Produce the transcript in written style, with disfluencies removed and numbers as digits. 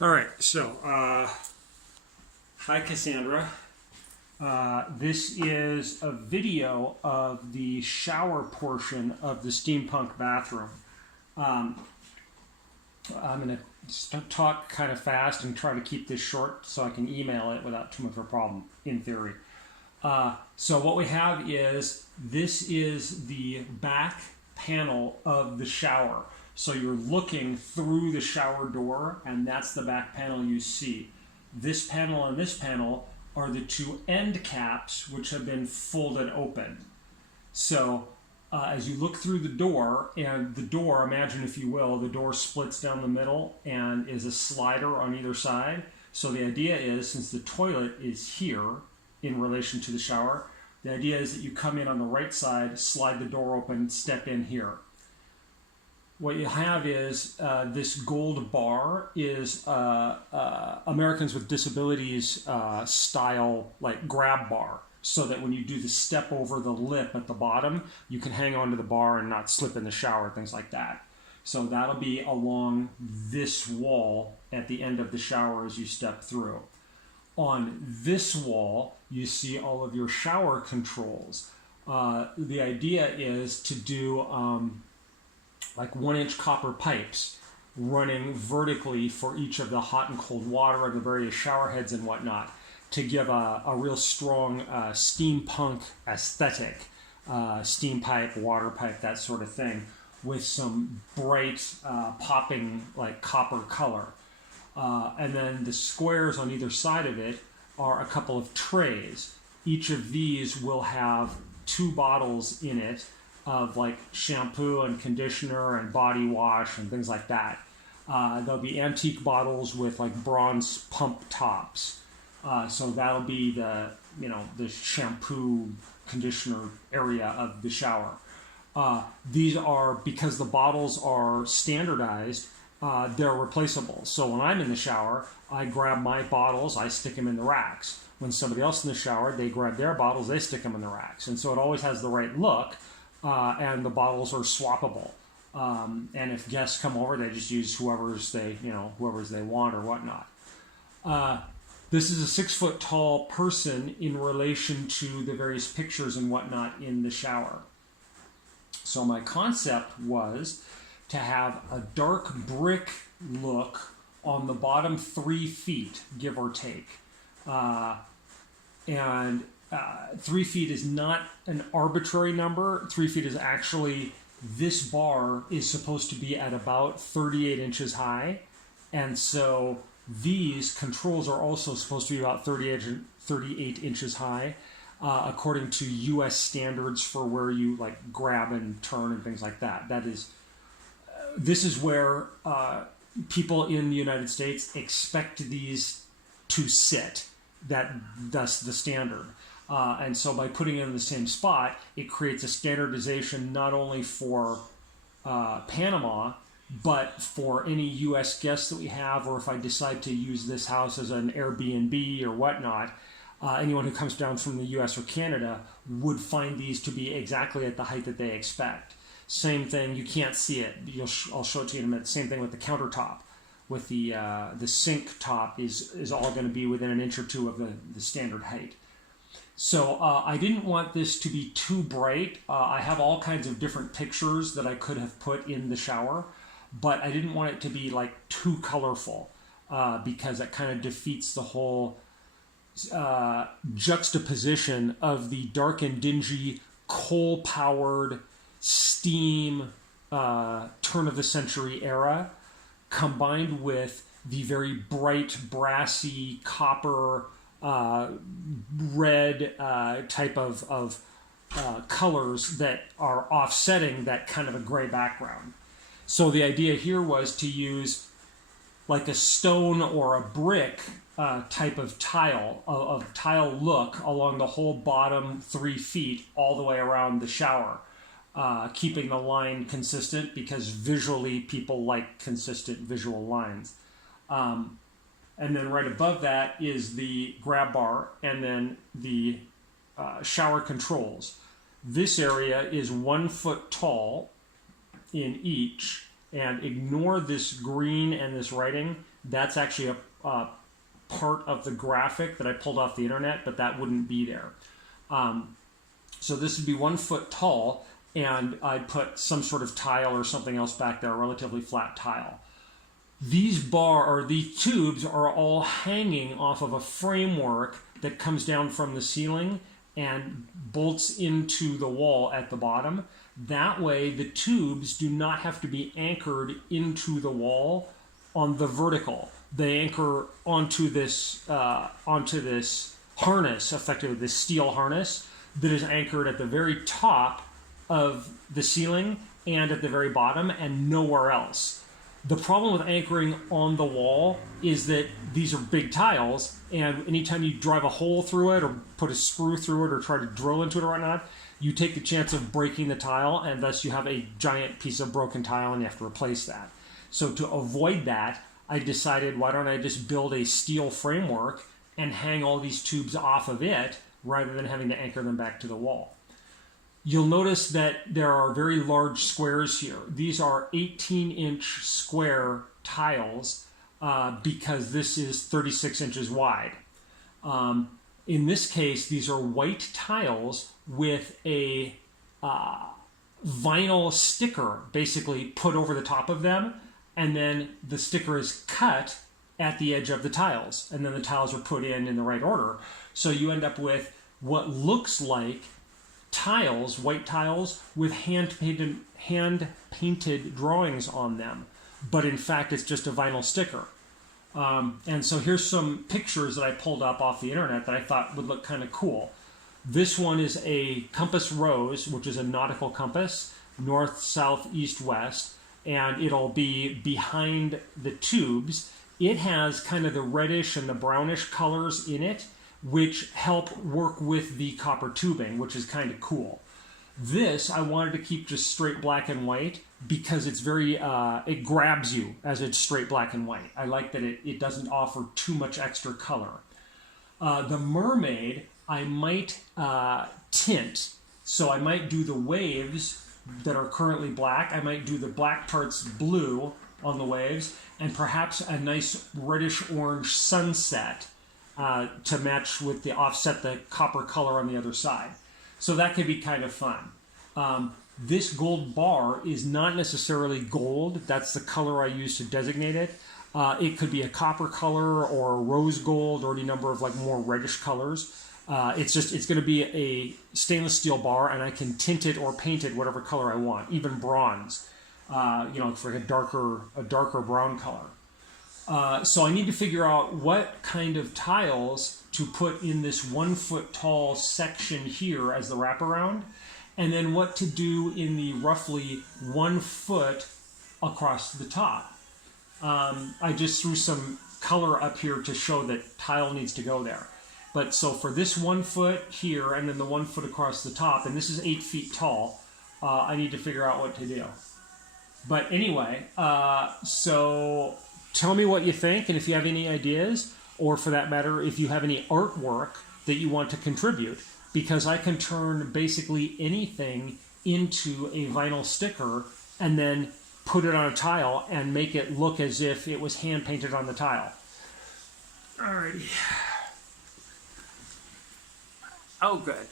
All right, so hi Cassandra. This is a video of the shower portion of the steampunk bathroom. Um, I'm going to talk kind of fast and try to keep this short so I can email it without too much of a problem, in theory. So what we have is, this is the back panel of the shower. So you're looking through the shower door, and that's the back panel you see. This panel and this panel are the two end caps which have been folded open. So as you look through the door, and the door, imagine if you will, the door splits down the middle and is a slider on either side. So the idea is, since the toilet is here in relation to the shower, the idea is that you come in on the right side, slide the door open, step in here. What you have is this gold bar is Americans with Disabilities style, like, grab bar, so that when you do the step over the lip at the bottom, you can hang onto the bar and not slip in the shower, things like that. So that'll be along this wall at the end of the shower as you step through. On this wall, you see all of your shower controls. The idea is to do like 1-inch copper pipes running vertically for each of the hot and cold water and the various shower heads and whatnot, to give a real strong steampunk aesthetic, steam pipe, water pipe, that sort of thing, with some bright popping, like, copper color. And then the squares on either side of it are a couple of trays. Each of these will have 2 bottles in it of, like, shampoo and conditioner and body wash and things like that. There'll be antique bottles with, like, bronze pump tops. So that'll be the shampoo conditioner area of the shower. These are, because the bottles are standardized, they're replaceable. So when I'm in the shower, I grab my bottles, I stick them in the racks. When somebody else in the shower, they grab their bottles, they stick them in the racks. And so it always has the right look, and the bottles are swappable. And if guests come over, they just use whoever's they want or whatnot. This is a 6-foot tall person in relation to the various pictures and whatnot in the shower. So my concept was to have a dark brick look on the bottom 3 feet, give or take. And 3 feet is not an arbitrary number. 3 feet is actually, this bar is supposed to be at about 38 inches high. And so these controls are also supposed to be about 38 inches high, according to U.S. standards for where you, like, grab and turn and things like that. This is where people in the United States expect these to sit. That's the standard. And so by putting it in the same spot, it creates a standardization not only for Panama, but for any U.S. guests that we have, or if I decide to use this house as an Airbnb or whatnot, anyone who comes down from the U.S. or Canada would find these to be exactly at the height that they expect. Same thing, you can't see it. I'll show it to you in a minute. Same thing with the countertop. With the sink top is all going to be within an inch or two of the standard height. So I didn't want this to be too bright. I have all kinds of different pictures that I could have put in the shower, but I didn't want it to be, like, too colorful, because that kind of defeats the whole juxtaposition of the dark and dingy, coal-powered, steam turn-of-the-century era, combined with the very bright, brassy, copper, red type of colors that are offsetting that kind of a gray background. So the idea here was to use, like, a stone or a brick type of tile look along the whole bottom 3 feet all the way around the shower, keeping the line consistent, because visually people like consistent visual lines. And then right above that is the grab bar, and then the shower controls. This area is 1 foot tall in each, And ignore this green and this writing. That's actually a part of the graphic that I pulled off the internet, but that wouldn't be there. So this would be 1 foot tall, and I'd put some sort of tile or something else back there, a relatively flat tile. These tubes are all hanging off of a framework that comes down from the ceiling and bolts into the wall at the bottom. That way, the tubes do not have to be anchored into the wall on the vertical. They anchor onto this harness, effectively this steel harness that is anchored at the very top of the ceiling and at the very bottom and nowhere else. The problem with anchoring on the wall is that these are big tiles, and anytime you drive a hole through it or put a screw through it or try to drill into it or whatnot, you take the chance of breaking the tile, and thus you have a giant piece of broken tile and you have to replace that. So to avoid that, I decided, why don't I just build a steel framework and hang all these tubes off of it rather than having to anchor them back to the wall. You'll notice that there are very large squares here. These are 18-inch square tiles because this is 36 inches wide. In this case, these are white tiles with a vinyl sticker basically put over the top of them, and then the sticker is cut at the edge of the tiles, and then the tiles are put in the right order. So you end up with what looks like tiles, white tiles, with hand-painted drawings on them. But in fact, it's just a vinyl sticker. And so here's some pictures that I pulled up off the internet that I thought would look kind of cool. This one is a compass rose, which is a nautical compass, north, south, east, west, and it'll be behind the tubes. It has kind of the reddish and the brownish colors in it, which help work with the copper tubing, which is kind of cool. This I wanted to keep just straight black and white because it's very, it grabs you as it's straight black and white. I like that it doesn't offer too much extra color. The mermaid I might tint, so I might do the waves that are currently black. I might do the black parts blue on the waves, and perhaps a nice reddish orange sunset to match with offset the copper color on the other side. So that could be kind of fun. This gold bar is not necessarily gold. That's the color I use to designate it. It could be a copper color or a rose gold or any number of like more reddish colors. It's going to be a stainless steel bar, and I can tint it or paint it whatever color I want, even bronze. For a darker brown color. So I need to figure out what kind of tiles to put in this 1 foot tall section here as the wraparound, and then what to do in the roughly 1 foot across the top. I just threw some color up here to show that tile needs to go there. But so for this 1 foot here and then the 1 foot across the top, and this is 8 feet tall, I need to figure out what to do. But anyway, so tell me what you think, and if you have any ideas, or for that matter, if you have any artwork that you want to contribute, because I can turn basically anything into a vinyl sticker and then put it on a tile and make it look as if it was hand painted on the tile. Alrighty. Oh, good.